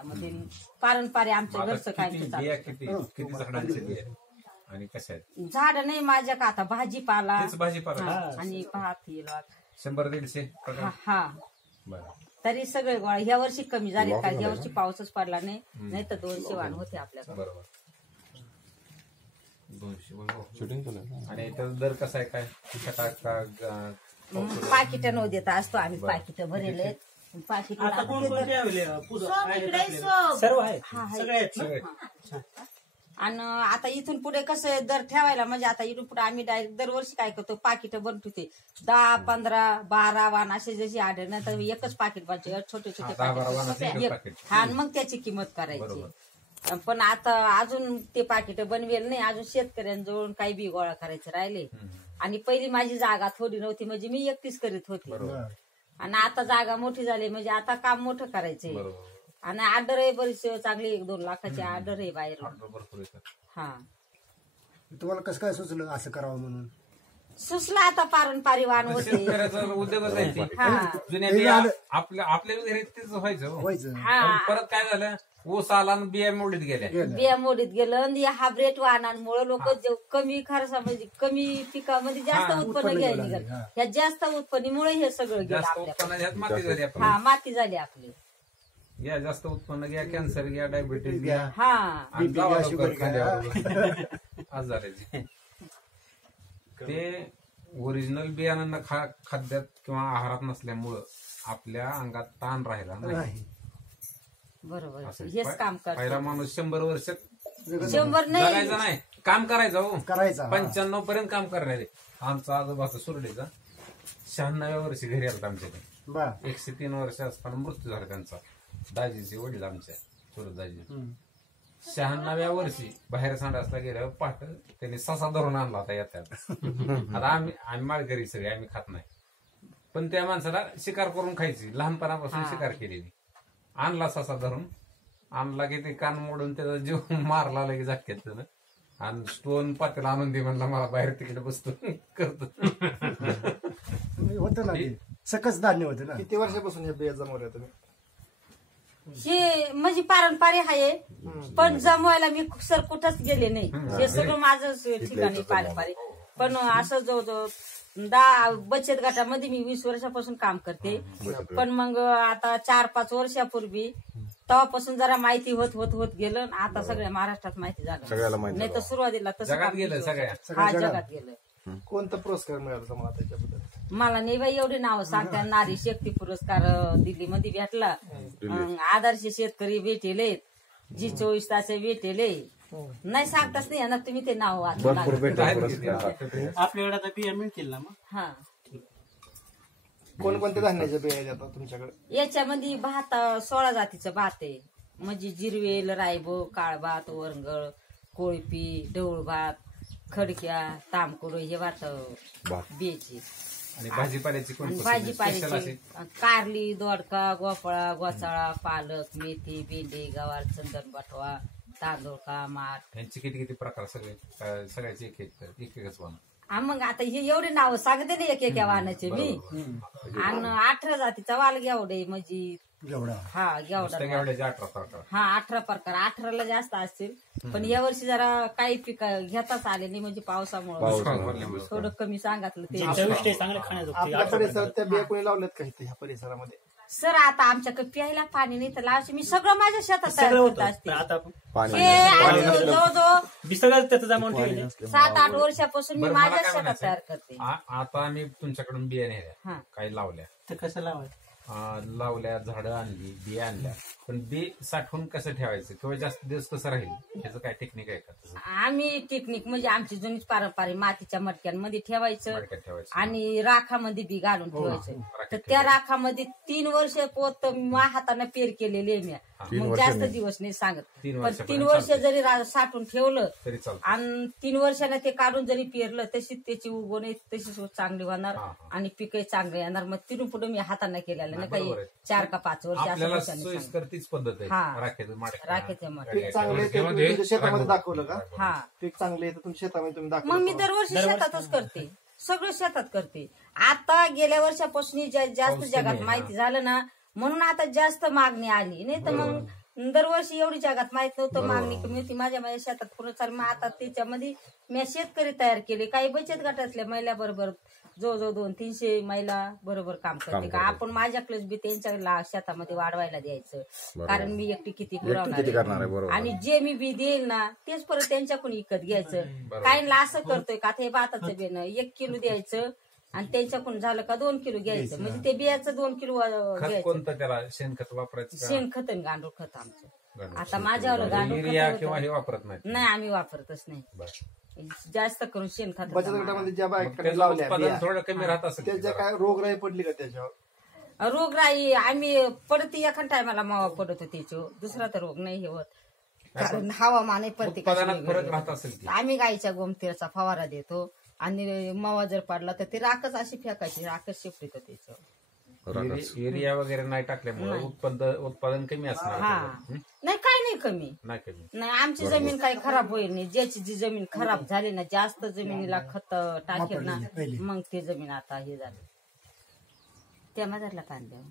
शेतामध्ये पारंपरिक आमच्या घरचं काय किती झाडांचे बिया आणि कशा आहेत? झाड नाही माझ्या का आता भाजीपाला भाजीपाला आणि भात 100-150 हा तरी सगळे गोळा ह्या वर्षी कमी झाले का, या वर्षी पाऊसच पडला नाही तर 200 वाण होते आपल्याकडे. बरोबर 200. आणि दर कसा आहे काय? पाकिट न देता असतो आम्ही, पाकिट भरेले पाकिट सर्व आहे. आणि आता इथून पुढे कसं दर ठेवायला म्हणजे आता इथून पुढे आम्ही डायरेक्ट दरवर्षी काय करतो पाकिट बनतो ते 10, 15, 12 वाण असे जशी आढळ नाही तर एकच पाकिट बनते छोटे छोटे पाकिट हा मग त्याची किंमत करायची. पण आता अजून ते पाकिट बनवेल नाही, अजून शेतकऱ्यांजवळून काही बी गोळा करायचं राहिले. आणि पहिली माझी जागा थोडी नव्हती म्हणजे मी एकटीच करीत होती आणि आता जागा मोठी झाली म्हणजे आता काम मोठं करायचंय. आणि ऑर्डर आहे बरीच चांगली 1-2 लाखाची ऑर्डर आहे बाहेर. हा तुम्हाला कसं काय सुचलं असं करावं म्हणून? सुचला आता पारंपरिक वाण होते उद्योगच आहे. आपल्या घरी तेच व्हायचं. परत काय झालं, ऊस आला आणि बिया मोडीत गेलं आणि हायब्रिड वाहनांमुळे लोक कमी खर्चा म्हणजे कमी पिकामध्ये जास्त उत्पन्न घ्यायला निघाल. ह्या जास्त उत्पन्नामुळे हे सगळं गेलं आपल्याकडे. हा माती झाली आपली. घ्या जास्त उत्पन्न घ्या, कॅन्सर घ्या, डायबिटीज घ्या, आजाराची. ते ओरिजिनल बियाणांना खाद्यात किंवा आहारात नसल्यामुळं आपल्या अंगात ताण राहिला नाही. बरोबर हेच काम करतो. पहिला माणूस 100 वर्ष 100 नाही काम करायचं 95 पर्यंत काम करायचे. आमचा आजोबा सुरडीचा 96व्या वर्षी घरी आला आमच्याकडे. 103 वर्ष असताना मृत्यू झाला त्यांचा. दाजीचे वडील आमच्या सुरत दाजी 96व्या वर्षी बाहेर सांडासला गेल्यावर पाठ त्यांनी ससा धरून आणला होता येतात. आता आम्ही माळकरी सगळे आम्ही खात नाही, पण त्या माणसाला शिकार करून खायची, लहानपणापासून शिकार केलेली. आणला ससा धरून आणला की ते कान मोडून त्याचा जीव मारला लगे जाक्यात त्यानं आणि स्टोन पातेला आणून दे म्हणला, मला बाहेर तिकडे बसतो करतो. होतं ना सकस धान्य होतं ना. किती वर्षापासून हे बिया जमवल्या तुम्ही? हे म्हणजे पारंपरिक आहे, पण जमवायला मी सर कुठंच गेले नाही. हे सगळं माझं ठिकाणी पारंपरिक. पण असं जो बचत गटामध्ये मी 20 वर्षापासून काम करते. पण मग आता 4-5 वर्षापूर्वी तेव्हापासून जरा माहिती होत गेलं. आता सगळ्या महाराष्ट्रात माहिती झालं, नाही तर सुरुवातीला तसं जगात गेलं. हा जगात गेलं. कोणता पुरस्कार मिळाला तुम्हाला त्याच्याबद्दल? मला नाही बाई एवढे नाव सांगता. नारी शक्ती पुरस्कार दिल्लीमध्ये भेटला. आदर्श शेतकरी भेटेले, G24 तास भेटेले. नाही सांगताच नाही ना तुम्ही ते नाव. आपल्याकडे आता बिया मिळतील ना मग? हा कोणकोणत्या धान्याच्या बिया येतात तुमच्याकडे? याच्यामध्ये भात 16 जातीचं भात आहे. म्हणजे जिरवेल, रायबो, काळभात, वरंगळ, कोळपी, ढवळ भात, खडक्या, तामकुड हे भात बियाची. आणि भाजीपाल्याची कारली, दोडका, गोफळा, गोसाळा, पालक, मेथी, भेंडी, गवार, चंदन, बटवा, तांदूळ, माठ. यांचे किती प्रकार सगळ्याचे एकच वाण. मग आता हे एवढे नाव सांगते ना एका वाहनाचे मी. आणि 18 जातीचा वाल घेवडे म्हणजे हा घेवडा 18 प्रकार. 18ला जास्त असतील, पण या वर्षी जरा काही पीक घेताच आले नाही म्हणजे पावसामुळे थोडं कमी सांगितलं ते. आपल्या परिसरात त्या बिया कोणी लावल्यात का ह्या परिसरामध्ये? सर आता आमच्याकडे प्यायला पाणी नाही तर लावायचे. मी सगळं माझ्या शेतात तयार करत असते. जवळजवळ 7-8 वर्षापासून मी माझ्या शेतात तयार करते. आता आम्ही तुमच्याकडून बिया नेल्या, काही लावल्या, तर कसं लावल्या, झाडं आणली, बिया आणल्या, पण बी साठवून कसं ठेवायचं किंवा जास्त दिवस कसं राहील ह्याचं काय टेक्निक आहे का? आम्ही टेक्निक म्हणजे आमची जुनीच पारंपरिक मातीच्या मटक्यांमध्ये ठेवायचं आणि राखामध्ये बी घालून ठेवायचं. तर त्या राखामध्ये 3 वर्ष पोत हाताने पेर केलेली आहे मी. मग जास्त दिवस नाही सांगत, पण 3 वर्ष जरी साठवून ठेवलं आणि 3 वर्षाने ते काढून जरी पेरलं तशीच त्याची उगवण तशीच चांगली होणार आणि पिकही चांगलं येणार. मग तिथून पुढे मी हाताने केलेलं नाही काही 4 का 5 वर्ष असं तीच पद्धत आहे. राखेच्या शेतामध्ये दाखवलं का? हा पीक चांगले येतं तुमच्या शेतामध्ये तुम्ही दाखवलं? मग मी दरवर्षी शेतातच करते, सगळं शेतात करते. आता गेल्या वर्षापासून जास्त जगात माहिती झालं ना म्हणून आता जास्त मागणी आली, नाही तर मग दरवर्षी एवढी जगात माहित नव्हतं, मागणी कमी होती. माझ्या शेतात पूर्ण चाल. मग आता त्याच्यामध्ये मी शेतकरी तयार केले. काही बचत गटातल्या महिला बरोबर जवळजवळ 200-300 महिला बरोबर काम करते का. आपण माझ्याकडेच बी त्यांच्या शेतामध्ये वाढवायला द्यायचं, कारण मी एकटी किती पुरवणार. आणि जे मी बी देईल ना तेच परत त्यांच्याकडून विकत घ्यायचं. काहींना असं करतोय का हे भाताचं बेणं 1 किलो द्यायचं आणि त्यांच्याकडून झालं का 2 किलो घ्यायचं. म्हणजे ते बियाचं 2 किलो घ्यायचं. कोणतं त्याला शेणखत वापरायचं? शेणखत आणि गांडूळ खत आमचं. आता माझ्यावर गांडूळ किंवा हे वापरत नाही, आम्ही वापरतच नाही. जास्त करून शेणखत. बचत गटामध्ये ज्या बायका लावल्या थोडं कमी राहत असेल, त्याच्या काय रोगराई पडली का त्याच्यावर? रोगराई आम्ही पडत एखाद टायमाला मावा पडत त्याच्यावर, दुसरा तर रोग नाही होत. कारण हवामान फरक राहत असेल. आम्ही गाईच्या गोमतीचा फवारा देतो आणि मावा जर पडला तर ते राखच अशी फेकायची, राखच शिपडीत त्याच्यावर. युरिया वगैरे नाही टाकल्यामुळे उत्पादन कमी असणार. नाही, काय नाही कमी नाही. आमची जमीन काही खराब होईल नाही. ज्याची जी जमीन खराब झाली ना, जास्त जमिनीला खत टाकेल ना, मग ते जमीन आता हे झालं त्या मधारला पाणी द्यावं.